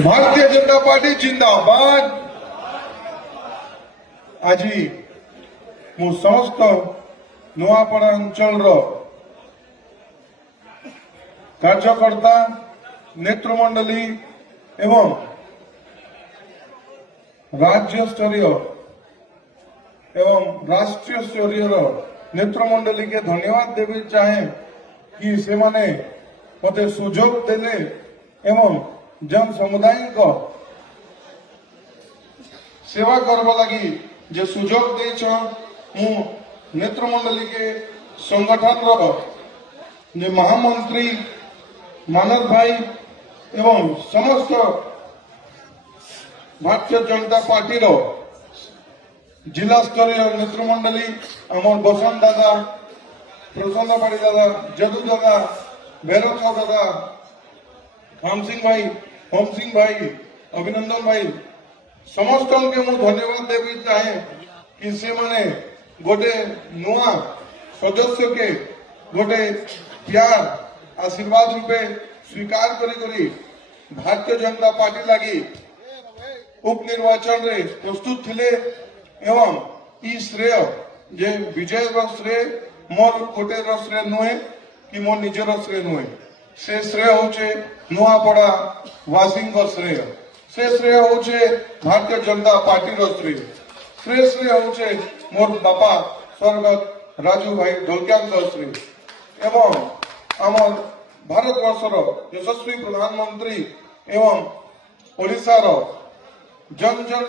Bharatiya Janata party जिंदाबाद। आज मु समस्त नुआपड़ा अंचल कार्यकर्ता नेतृमंडली एवं राज्य स्तरीय एवं राष्ट्रीय स्तरीय नेतृमंडली के धन्यवाद देवी चाहे कि से माने मते सुजोग देले एवं जन समुदाय को सेवा करवा लगी जे सुजोग देछ मु नेतृमंडली के संगठन रो जे महामंत्री मानव भाई एवं समस्त भारतीय जनता पार्टी रो जिला स्तरीय नेतृमंडली अमर बसंत दादा, प्रसन्न पाड़ी दादा, जदू दादा, भैरव साहब दादा, राम सिंह भाई, अभिनंदन भाई समस्त के मु धन्यवाद देवी चाहे कि से माने गोटे नुआ सदस्य के गोटे प्यार आशीर्वाद रूपे स्वीकार करी भारतीय जनता पार्टी लगी उपनिर्वाचन रे प्रस्तुत थिले एवं ई श्रेय जे विजय श्रेय मोर गोटे श्रेय नुहे कि मोर निजर श्रेय नुहे से श्रेय होचे नुआपड़ा वासी श्रेय से श्रेय होचे भारतीय जनता पार्टी श्रेय श्रेय होचे मोर बापा स्वर्गत राजू भाई ढोलकिया श्रेय एवं आमर भारत वर्षर यशस्वी प्रधानमंत्री एवं ओडिशार जन जन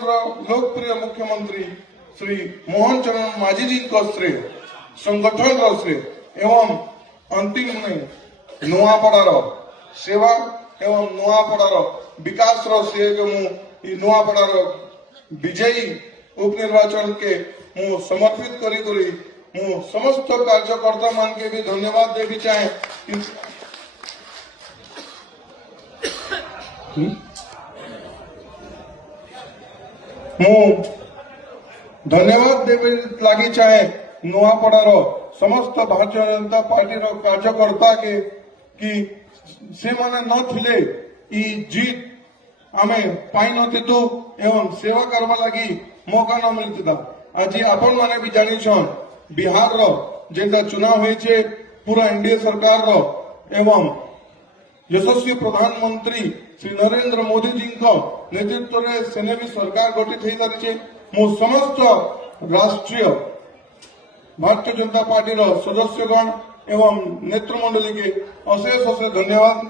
लोकप्रिय मुख्यमंत्री श्री मोहन चरण माझी जी का श्रेय संगठन श्रेय एवं अंतिम में नुआपड़ार सेवा एवं नुआपड़ार विकास श्रेय के नुआपड़ार विजयी उपनिर्वाचन के मु समर्पित करी मु समस्त कार्यकर्ता मान के भी धन्यवाद देवी चाहे मु धन्यवाद देवी लगी चाहे नुआपड़ार समस्त भारतीय जनता पार्टी कार्यकर्ता के कि से माने न थिले ई जीत आमे पाई नथितु एवं सेवा करवा लगी मौका न मिलता। आज आपण माने भी जानी छन बिहार रो जेटा चुनाव होइछे पूरा एनडीए सरकार रो एवं यशस्वी प्रधानमंत्री श्री नरेंद्र मोदी जी को नेतृत्व में सेने भी सरकार गठित हो सारी मु समस्त राष्ट्रीय भारतीय जनता पार्टी सदस्यगण एवं नेतृमंडली के अशेष अशेष धन्यवाद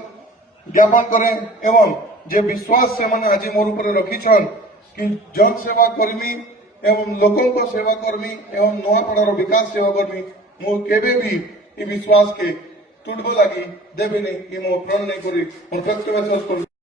ज्ञापन करें एवं जे विश्वास से मैंने आज मोर ऊपर रखी छन कि जन सेवा कर्मी एवं लोकों को सेवा कर्मी एवं नुआपड़ार विकास सेवा कर्मी मु केबे भी ये विश्वास के टूटबो लगी देवे नहीं कि मो प्रण नहीं करी